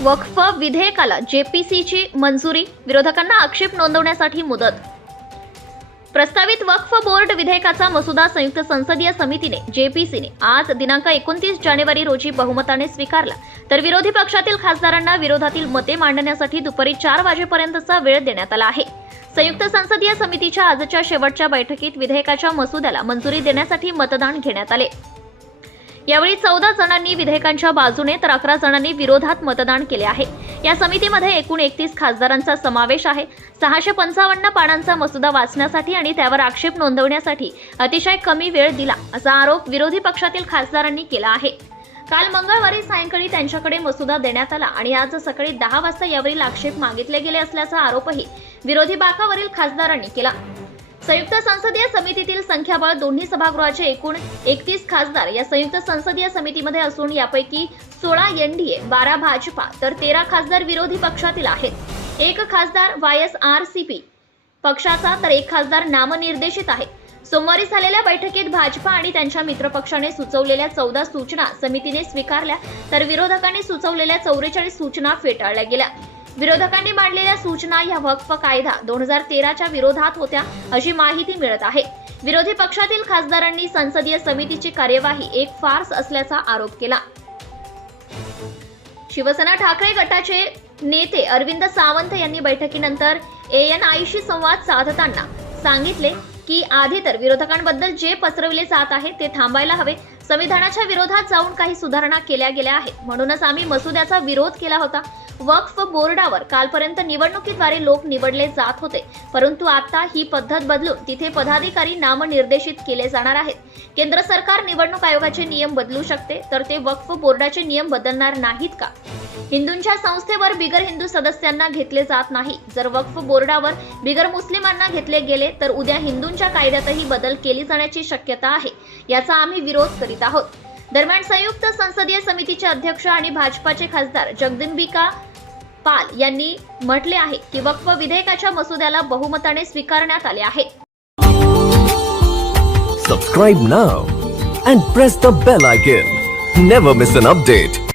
वक्फ विधेयकाला जेपीसीची मंजुरी विरोधकांना आक्षेप नोंदवण्यासाठी मुदत. प्रस्तावित वक्फ बोर्ड विधेयकाचा मसुदा संयुक्त संसदीय समितीने जेपीसीने आज दिनांक एकोणतीस जानेवारी रोजी बहुमताने स्वीकारला. तर विरोधी पक्षातील खासदारांना विरोधातील मते मांडण्यासाठी दुपारी चार वाजेपर्यंतचा वेळ देण्यात आला आहे. संयुक्त संसदीय समितीच्या आजच्या शेवटच्या बैठकीत विधेयकाच्या मसुद्याला मंजुरी देण्यासाठी मतदान घेण्यात आले. यावेळी चौदा जणांनी विधेयकांच्या बाजूने तर अकरा जणांनी विरोधात मतदान केले आहे. या समितीमध्ये एकूण एकतीस खासदारांचा समावेश आहे. सहाशे पंचावन्न पानांचा मसुदा वाचण्यासाठी आणि त्यावर आक्षेप नोंदवण्यासाठी अतिशय कमी वेळ दिला असा आरोप विरोधी पक्षातील खासदारांनी केला आहे. काल मंगळवारी सायंकाळी त्यांच्याकडे मसुदा देण्यात आला आणि आज सकाळी दहा वाजता यावरील आक्षेप मागितले गेले असल्याचा आरोपही विरोधी बाकावरील खासदारांनी केला. संयुक्त संसदीय समितीतील संख्याबळ दोन्ही सभागृहाचे एकूण एकतीस खासदार या संयुक्त संसदीय समितीमध्ये असून यापैकी सोळा एनडीए बारा भाजपा तर तेरा खासदार विरोधी पक्षातील आहेत. एक खासदार Y S R C P पक्षाचा तर एक खासदार नामनिर्देशित आहे सोमवारी झालेल्या बैठकीत भाजपा आणि त्यांच्या मित्रपक्षाने सुचवलेल्या चौदा सूचना समितीने स्वीकारल्या तर विरोधकांनी सुचवलेल्या चौवेचाळीस सूचना फेटाळल्या गेल्या. विरोधकांनी मांडलेल्या सूचना या वक्फ कायदा दोन हजार तेराच्या विरोधात होत्या अशी माहिती मिळत आहे. विरोधी पक्षातील खासदारांनी संसदीय समितीची कार्यवाही एक फार्स असल्याचा आरोप केला. शिवसेना ठाकरे गटाचे नेते अरविंद सावंत यांनी बैठकीनंतर एएनआयशी संवाद साधताना सांगितले की आधी तर विरोधकांबद्दल जे पसरविले जात आहे ते थांबायला हवे. संविधानाच्या विरोधात जाऊन काही सुधारणा केल्या गेल्या आहेत. म्हणूनच आम्ही मसुद्याचा विरोध केला होता. वक्फ बोर्डावर कालपर्यंत निवडणुकीद्वारे लोक निवडले जात होते. परंतु आता ही पद्धत बदलून तिथे पदाधिकारी नामनिर्देशित केले जाणार आहेत. केंद्र सरकार निवडणूक आयोगाचे नियम बदलू शकते तर ते वक्फ बोर्डाचे नियम बदलणार नाहीत का? हिंदूंच्या संस्थेवर बिगर हिंदू सदस्यांना घेतले जात नाही. जर वक्फ बोर्डावर बिगर मुस्लिमांना घेतले गेले तर उद्या हिंदूंच्या कायद्यातही बदल केली जाण्याची शक्यता आहे याचा आम्ही विरोध करीत आहोत. दरम्यान संयुक्त संसदीय समितीचे अध्यक्ष आणि भाजपाचे खासदार जगदंबिका पाल यांनी म्हटले आहे की वक्फ विधेयकाच्या मसुद्याला बहुमताने स्वीकारण्यात आले आहे. Subscribe now and press the bell icon never miss an update